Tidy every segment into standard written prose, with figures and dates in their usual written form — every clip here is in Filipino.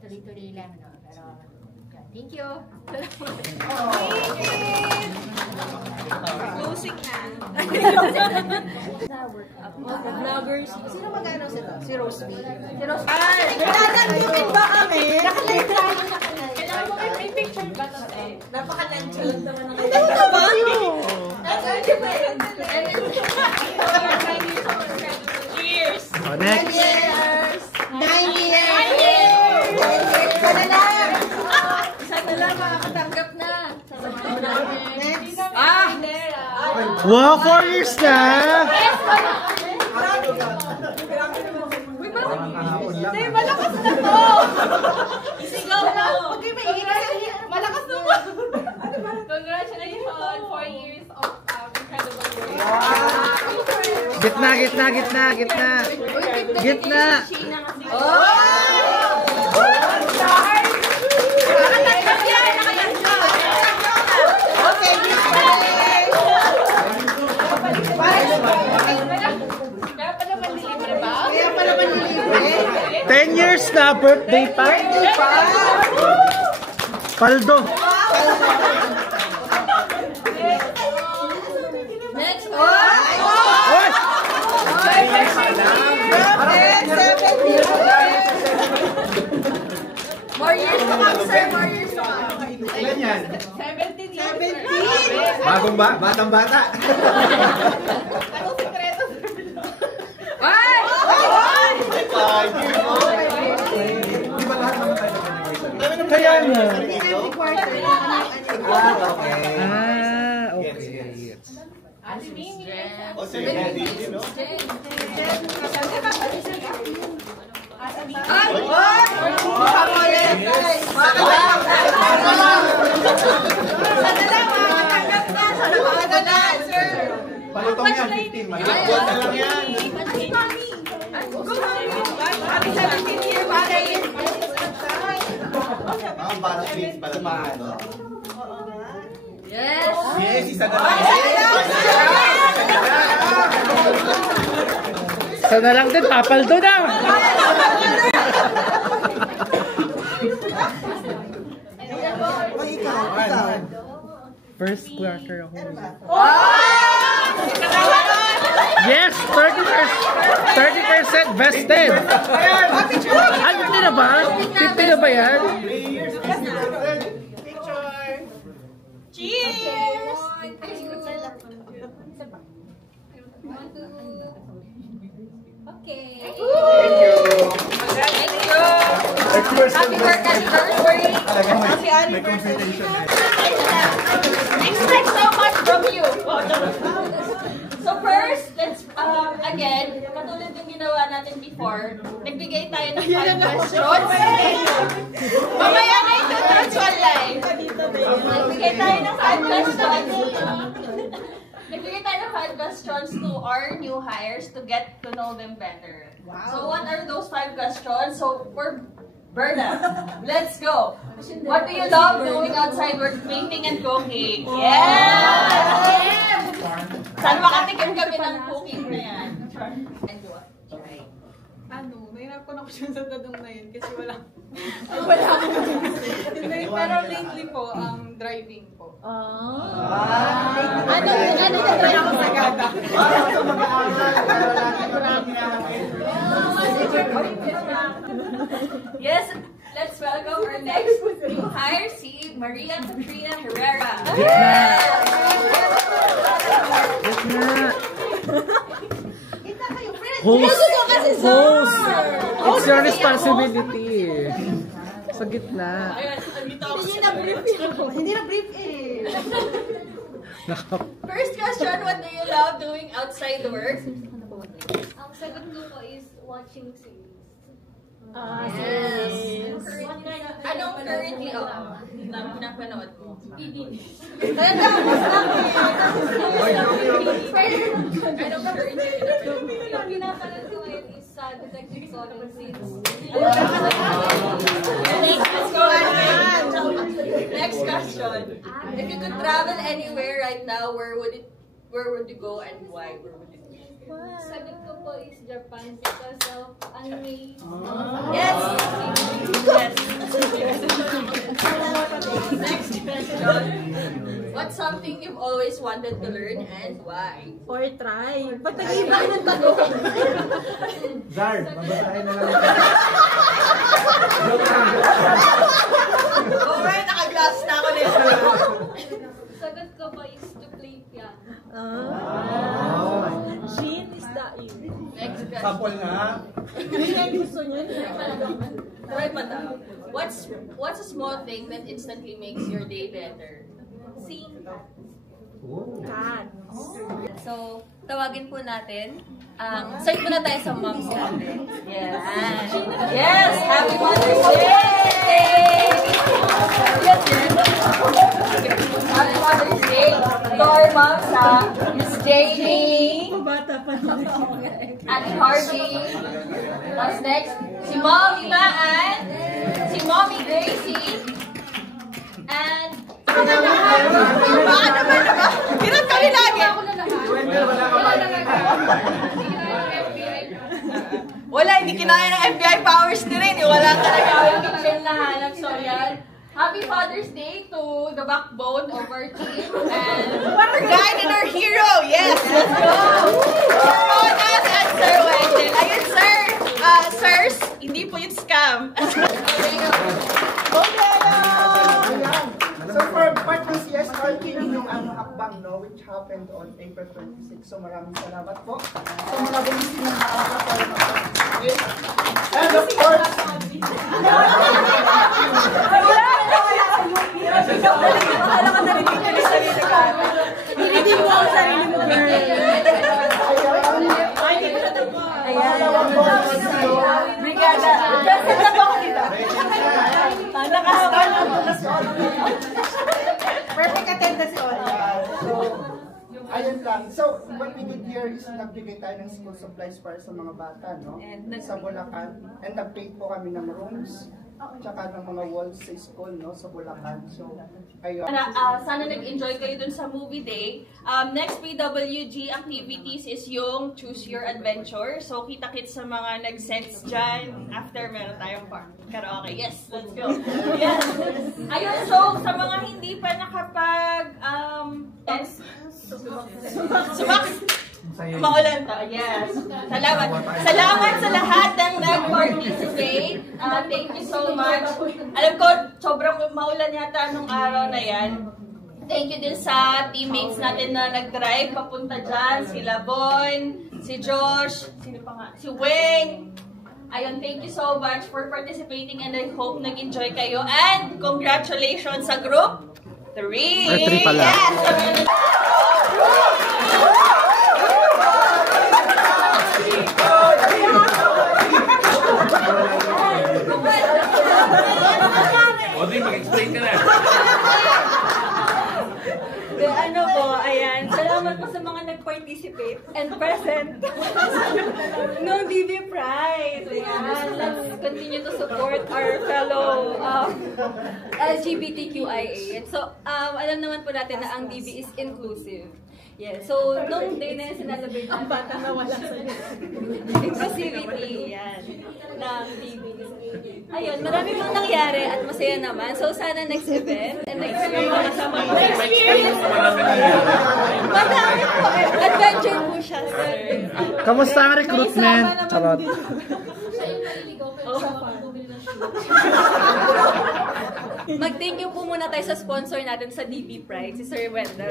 tuloy-tuloy lang, no? Pero, thank you. Closing na. Vloggers. Sino mag-announce ito? Si Roseby. Si Rose. Nagtatanggapin ba kami? Nakalive tayo, nakalive. Kailangan mo kayo may picture ba ito? Napaka-nonchalant naman ang kailangan. Ito ba? Cheers! Oh, next. 9 years! Sana lang! Sana lang makakatanggap na. Next! Wow, 4 years na! Hindi, malakas na to! Isigaw na! Huwag kayo maingay. Malakas na mo! Congratulations on 4 years of incredible work. Gitna, gitna, gitna, gitna. Gitna. Okay, Kaya pala manlilibre ba? kaya pala manlilibre. 10 years na, birthday pa. Paldo. Next Oy! More years to come, sir. More years to come. Ilan yan? 17 years. 17! Batang bata. Anong sikreto? Ay! Di ba lahat naman tayo nag-anniversary? Kaya nga. Every quarter. Okay. Ah, okay. Ate Mimi. O sige, ready, no? Ay! Kamulit! Sana lang makakatanggap na! Sana makakatanggap na! Sir! Palutong yan, 15. Mahirap buwan na lang yan. Happy 17th year, pare! Mga balas dates pala dito. Yes. Yes, isa na lang. Sana lang din, papaldo na. First quarter ako. Yes, 30% vested. Ah, 50 na ba? 50 na ba yan? Cheers! Okay. Thank you. Thank you. Happy work anniversary. May consultation eh. Expect so much from you. So first, let's again, katulad ng ginawa natin before, nagbigay tayo ng 5 questions. Mamaya na ito, virtual live. Nagbigay tayo ng 5 questions. Nagbigay tayo ng 5 questions to our new hires to get to know them better. So what are those 5 questions? So for Berna, let's go. What do you love doing outside work? Painting and cooking. Yeah! Saan makatikim kami ng cooking na yan? And what? Ano, nahirapan ako siya sa tanong na yun kasi wala akong hindi, pero lately po, driving po. Ano na try ako sa gata? Yes, let's welcome our next new hire, si Maria Katrina Herrera. Host. Host. It's your responsibility. Sa gitna. Hindi na brief eh. First question, what do you love doing outside work? Ang sagot ko po is watching series. Yes. Anong currently na pinapanood mo? PDD. Anong currently Yung pinapanood ko ngayon is sa Detective Conan series. Let's go ahead. Next question. If you could travel anywhere right now, where would you go and why? Where would you go? Sagot ko po is Japan because of anime. Yes. Yes. What's something you've always wanted to learn and why? Or try. Ba't nag-iba ng tanong? Zar, babasahin na lang. Okay, naka-glass na ako nito. Sagot ko pa is to play piano. Jean, is that you? Next question. Sample nga. Yun ang gusto niya. Try pa daw. What's a small thing that instantly makes your day better? Sing. Cat. So, tawagin po natin. Search muna tayo sa moms natin. Yes. Yes! Happy Mother's Day! Yes, yes. Happy Mother's Day to our moms, Miss Jamie, Bata pa Ate Harvey. What's next? Si Mommy Maan, si Mommy Gracie, and Baka naman. Pinag kami lagi. Wala, hindi kinaya ng FBI powers ni Rin. Wala talaga. yung kitchen na hanap. So yan. Happy Father's Day to the backbone of our team. And Our guide and our hero. Yes, let's go. Sir Ronas and Sir Wendell. Ayun, sir. Sirs, hindi po yung scam. So for part ng CSR team yung hakbang, no, which happened on April 26. So maraming salamat po. So mabilis ng maaga para mag-participate. And of course, Hindi mo ang sarili mo, girl. Brigada. Present na po ako dito. Nakahaba na po na perfect attendance all. so ayun lang. So what we did here is nagbigay tayo ng school supplies para sa mga bata, no? Sa Bulacan. And nag-paint po kami ng rooms. Tsaka ng mga walls sa school, no? Sa Bulacan. So, ayun. sana nag-enjoy kayo dun sa movie day. Next PWG activities is yung Choose Your Adventure. So, kita-kits sa mga nag-sense dyan. After, meron tayong karaoke. Yes, let's go. Yes. Ayun, so, sa mga hindi pa nakapag... Maulan to, yes. Salamat. Salamat sa lahat ng nag-participate. Thank you so much. Alam ko, sobrang maulan yata nung araw na yan. Thank you din sa teammates natin na nag-drive papunta dyan. Si Labon, si Josh, sino pa nga? Si Weng. Ayun, thank you so much for participating and I hope nag-enjoy kayo. And congratulations sa group 3. Ay, 3 pala. Yes! O di, mag-explain ka na. Ano po, ayan. Salamat po sa mga nag-participate and present nung DB Pride. Ayan. Let's continue to support our fellow LGBTQIA. So, alam naman po natin na ang DB is inclusive. Yeah, so nung day na yung sinalabay natin, ang bata na wala sa inclusivity, yan, ng DB. Ayun, marami pong nangyari at masaya naman. So sana next event and next year, makasama ko. Marami po, adventure po siya, sir. Kamusta ang recruitment? Charot. Mag-thank you po muna tayo sa sponsor natin sa DB Pride, si Sir Wendell.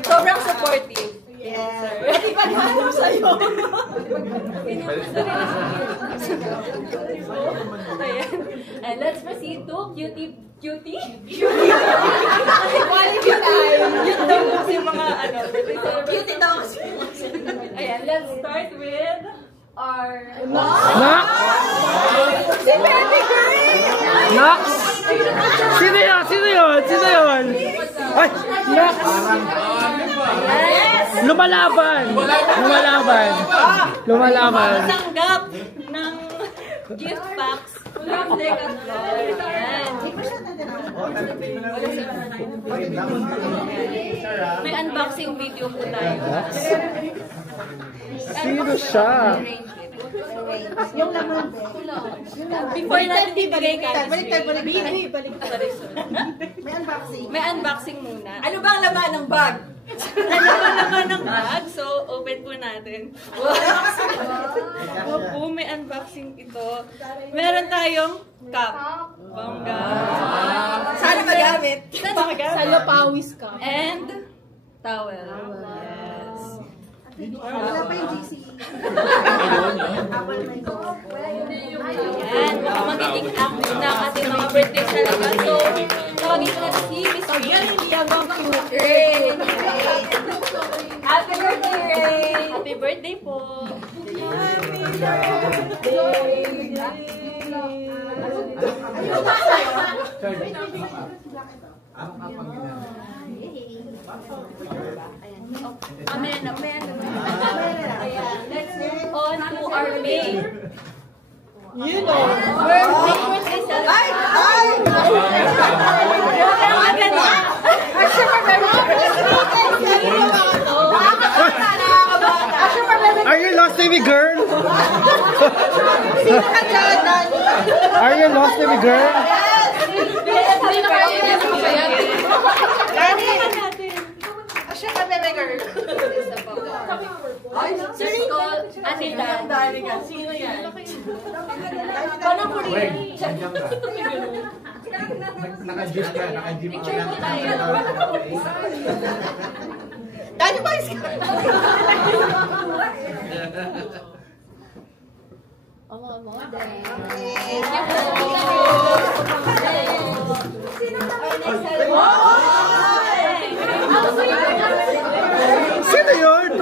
Sobrang supportive. Yes. Pwede pa nahanap sa'yo. Ayan. And let's proceed to cutie. Quality time. Yun daw kasi mga ano. Cutie daw kasi. Ayan, let's start with our... Nox! Si Baby Girl! Nox! Sino yun? Sino yun? Sino yun? Ay! Nox! Yes! Lumalaban! Lumalaban! Lumalaban! Tanggap ng gift packs from Decathlon. Ayan. May unboxing video po tayo. Sino siya? Yung laman. Before natin ibigay kay Baliktad. may unboxing muna. Ano ba ang laman ng bag? Ano ba naman ng bag? So, open po natin. Opo, may unboxing ito. Meron tayong cup. Bongga. Sana magamit. Sa Lapawis ka. And towel. Yes. Wala pa yung GC. Yan. Magiging active na ang ating mga birthday celebration. So, tawagin ko na si Miss Ray. Great. Happy birthday, Ray! Happy birthday po! Amen. Let's move on to our main. You know. Birthday celebration. Are you lost, baby girl? Are you lost, baby girl? Just call Anita. Sino yan? Paano po rin? Naka-gym ka, naka-gym ka. Picture po tayo. Dali ba yung Sino yun?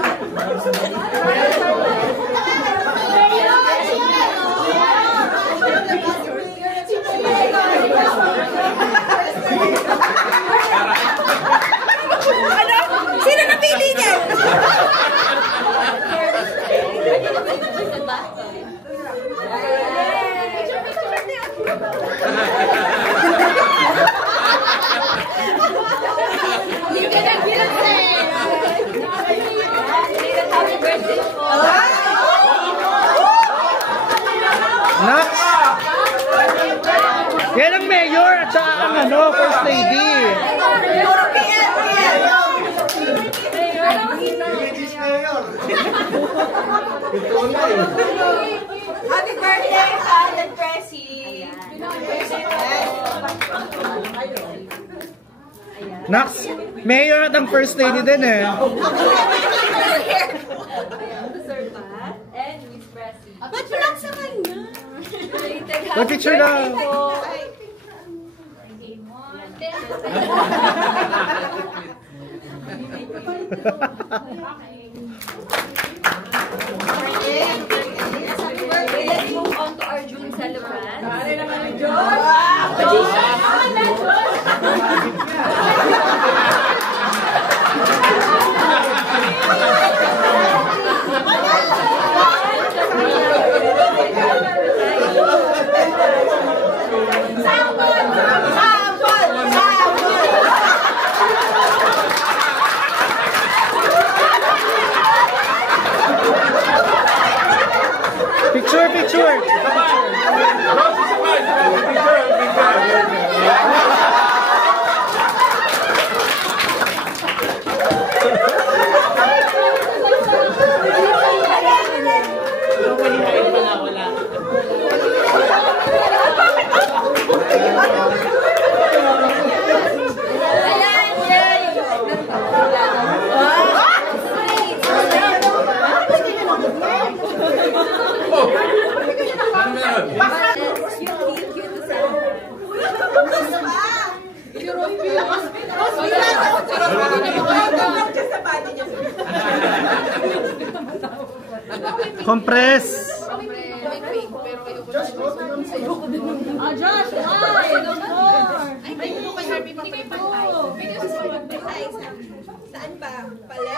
Sino napili niya? Happy birthday po. Nax! Yan ang mayor at saka ang first lady. Happy birthday, Father Pressy! Nax, mayor at ang first lady din eh. And Miss Pressy. Ba't walang sa kanya? Picture lang. Let's move on to our June celebrant. Picture. Compress. Josh, Saan ba? Pala?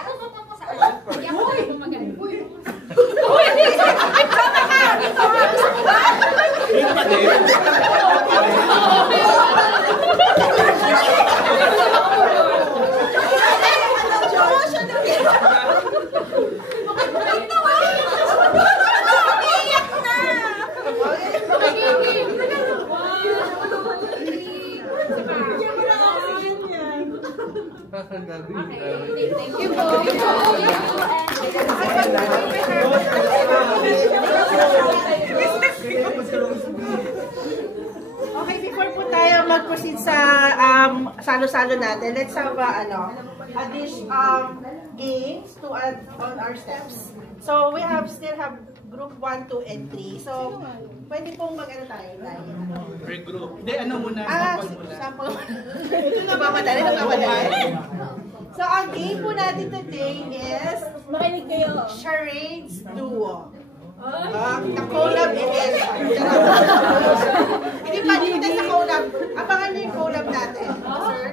Iyak na! Thank you po. Okay, before po tayo mag-proceed sa salo-salo natin, let's have a dish games to add on our steps. So we still have group 1, 2, and 3. So pwede pong mag-ano tayo. Regroup. Hindi, ano muna? Sample muna. Ito nagmamadali. So ang game po natin today is Makinig kayo. Charades Duo. Na-collab edition. Hindi pa, hindi tayo sa collab. Abangan niyo yung collab natin. Sir?